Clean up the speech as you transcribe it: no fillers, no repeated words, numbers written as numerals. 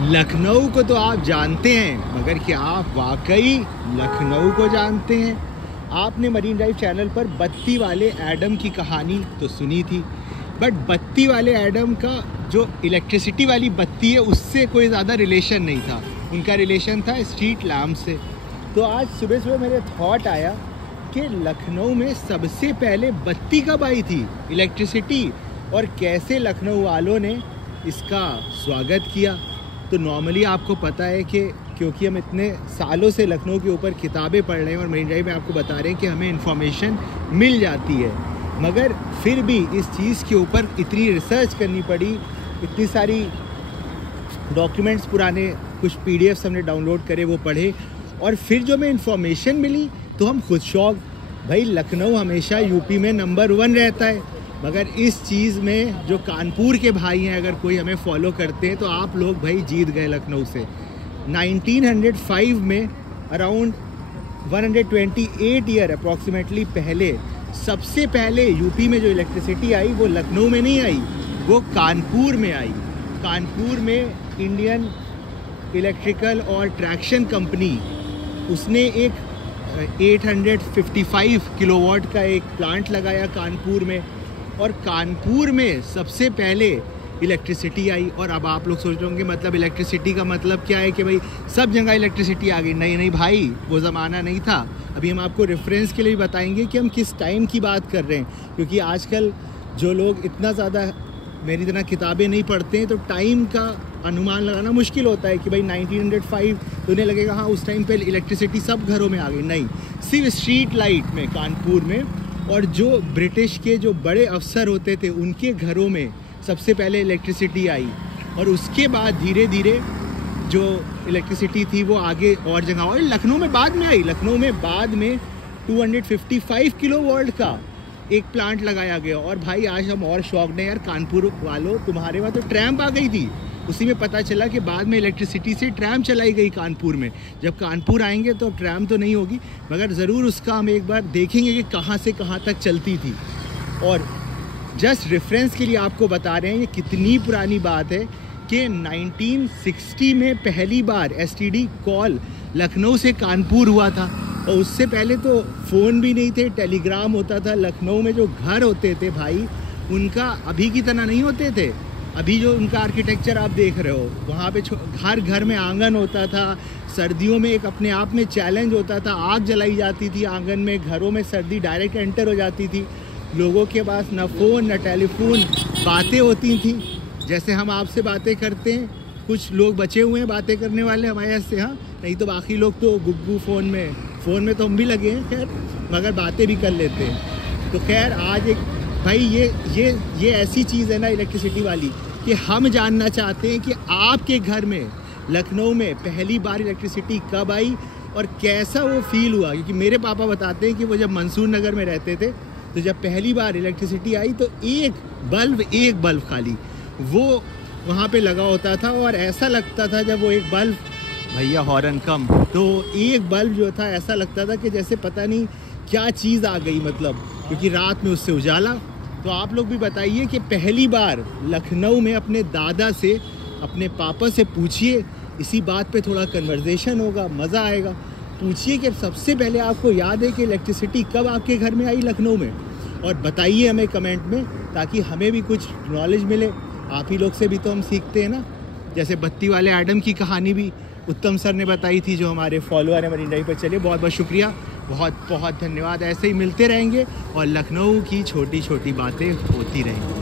लखनऊ को तो आप जानते हैं, मगर क्या आप वाकई लखनऊ को जानते हैं? आपने मरीन ड्राइव चैनल पर बत्ती वाले एडम की कहानी तो सुनी थी, बट बत्ती वाले एडम का जो इलेक्ट्रिसिटी वाली बत्ती है उससे कोई ज़्यादा रिलेशन नहीं था। उनका रिलेशन था स्ट्रीट लैम्प से। तो आज सुबह सुबह मेरे थॉट आया कि लखनऊ में सबसे पहले बत्ती कब आई थी, इलेक्ट्रिसिटी, और कैसे लखनऊ वालों ने इसका स्वागत किया। तो नॉर्मली आपको पता है कि क्योंकि हम इतने सालों से लखनऊ के ऊपर किताबें पढ़ रहे हैं और मरीन ड्राइव में आपको बता रहे हैं कि हमें इन्फॉर्मेशन मिल जाती है, मगर फिर भी इस चीज़ के ऊपर इतनी रिसर्च करनी पड़ी, इतनी सारी डॉक्यूमेंट्स पुराने कुछ PDFs हमने डाउनलोड करे, वो पढ़े, और फिर जो हमें इन्फॉर्मेशन मिली तो हम खुद शौक। भाई लखनऊ हमेशा यूपी में नंबर 1 रहता है, मगर इस चीज़ में जो कानपुर के भाई हैं, अगर कोई हमें फॉलो करते हैं तो आप लोग भाई जीत गए लखनऊ से। 1905 में अराउंड 128 ईयर अप्रॉक्सीमेटली पहले सबसे पहले यूपी में जो इलेक्ट्रिसिटी आई वो लखनऊ में नहीं आई, वो कानपुर में आई। कानपुर में इंडियन इलेक्ट्रिकल और ट्रैक्शन कंपनी, उसने एक 855 किलोवाट का एक प्लांट लगाया कानपुर में, और कानपुर में सबसे पहले इलेक्ट्रिसिटी आई। और अब आप लोग सोच रहे होंगे मतलब इलेक्ट्रिसिटी का मतलब क्या है कि भाई सब जगह इलेक्ट्रिसिटी आ गई। नहीं नहीं भाई, वो ज़माना नहीं था। अभी हम आपको रेफरेंस के लिए भी बताएंगे कि हम किस टाइम की बात कर रहे हैं, क्योंकि आजकल जो लोग इतना ज़्यादा मेरी तरह किताबें नहीं पढ़ते हैं तो टाइम का अनुमान लगाना मुश्किल होता है कि भाई 1905 तो उन्हें लगेगा हाँ उस टाइम पे इलेक्ट्रिसिटी सब घरों में आ गई। नहीं, सिर्फ स्ट्रीट लाइट में कानपुर में, और जो ब्रिटिश के जो बड़े अफसर होते थे उनके घरों में सबसे पहले इलेक्ट्रिसिटी आई, और उसके बाद धीरे धीरे जो इलेक्ट्रिसिटी थी वो आगे और जगह, और लखनऊ में बाद में आई। लखनऊ में बाद में 255 किलोवाट का एक प्लांट लगाया गया। और भाई आज हम और शौक हैं यार, कानपुर वालों तुम्हारे वहाँ तो ट्रैम आ गई थी, उसी में पता चला कि बाद में इलेक्ट्रिसिटी से ट्रैम चलाई गई कानपुर में। जब कानपुर आएंगे तो ट्रैम तो नहीं होगी, मगर ज़रूर उसका हम एक बार देखेंगे कि कहाँ से कहाँ तक चलती थी। और जस्ट रेफरेंस के लिए आपको बता रहे हैं ये कितनी पुरानी बात है कि 1960 में पहली बार STD कॉल लखनऊ से कानपुर हुआ था, और उससे पहले तो फ़ोन भी नहीं थे, टेलीग्राम होता था। लखनऊ में जो घर होते थे भाई उनका अभी की तरह नहीं होते थे। अभी जो उनका आर्किटेक्चर आप देख रहे हो, वहाँ पे हर घर में आंगन होता था। सर्दियों में एक अपने आप में चैलेंज होता था, आग जलाई जाती थी आंगन में, घरों में सर्दी डायरेक्ट एंटर हो जाती थी। लोगों के पास न फ़ोन न टेलीफोन, बातें होती थी जैसे हम आपसे बातें करते हैं। कुछ लोग बचे हुए हैं बातें करने वाले हमारे यहाँ से, हाँ, नहीं तो बाकी लोग तो गुग्गू फ़ोन में तो हम भी लगे हैं खैर, मगर बातें भी कर लेते हैं। तो खैर आज एक भाई ये ऐसी चीज़ है ना इलेक्ट्रिसिटी वाली, कि हम जानना चाहते हैं कि आपके घर में लखनऊ में पहली बार इलेक्ट्रिसिटी कब आई और कैसा वो फील हुआ। क्योंकि मेरे पापा बताते हैं कि वो जब मंसूर नगर में रहते थे तो जब पहली बार इलेक्ट्रिसिटी आई तो एक बल्ब खाली वो वहाँ पे लगा होता था, और ऐसा लगता था जब वो एक बल्ब, भैया हॉर्न कम, तो एक बल्ब जो था ऐसा लगता था कि जैसे पता नहीं क्या चीज़ आ गई, मतलब क्योंकि रात में उससे उजाला। तो आप लोग भी बताइए कि पहली बार लखनऊ में अपने दादा से, अपने पापा से पूछिए, इसी बात पे थोड़ा कन्वर्सेशन होगा, मज़ा आएगा। पूछिए कि सबसे पहले आपको याद है कि इलेक्ट्रिसिटी कब आपके घर में आई लखनऊ में, और बताइए हमें कमेंट में, ताकि हमें भी कुछ नॉलेज मिले। आप ही लोग से भी तो हम सीखते हैं ना। जैसे बत्ती वाले एडम की कहानी भी उत्तम सर ने बताई थी, जो हमारे फॉलोअर हैं मरीन ड्राइव पर। चलिए बहुत बहुत शुक्रिया, बहुत बहुत धन्यवाद। ऐसे ही मिलते रहेंगे और लखनऊ की छोटी छोटी बातें होती रहेंगी।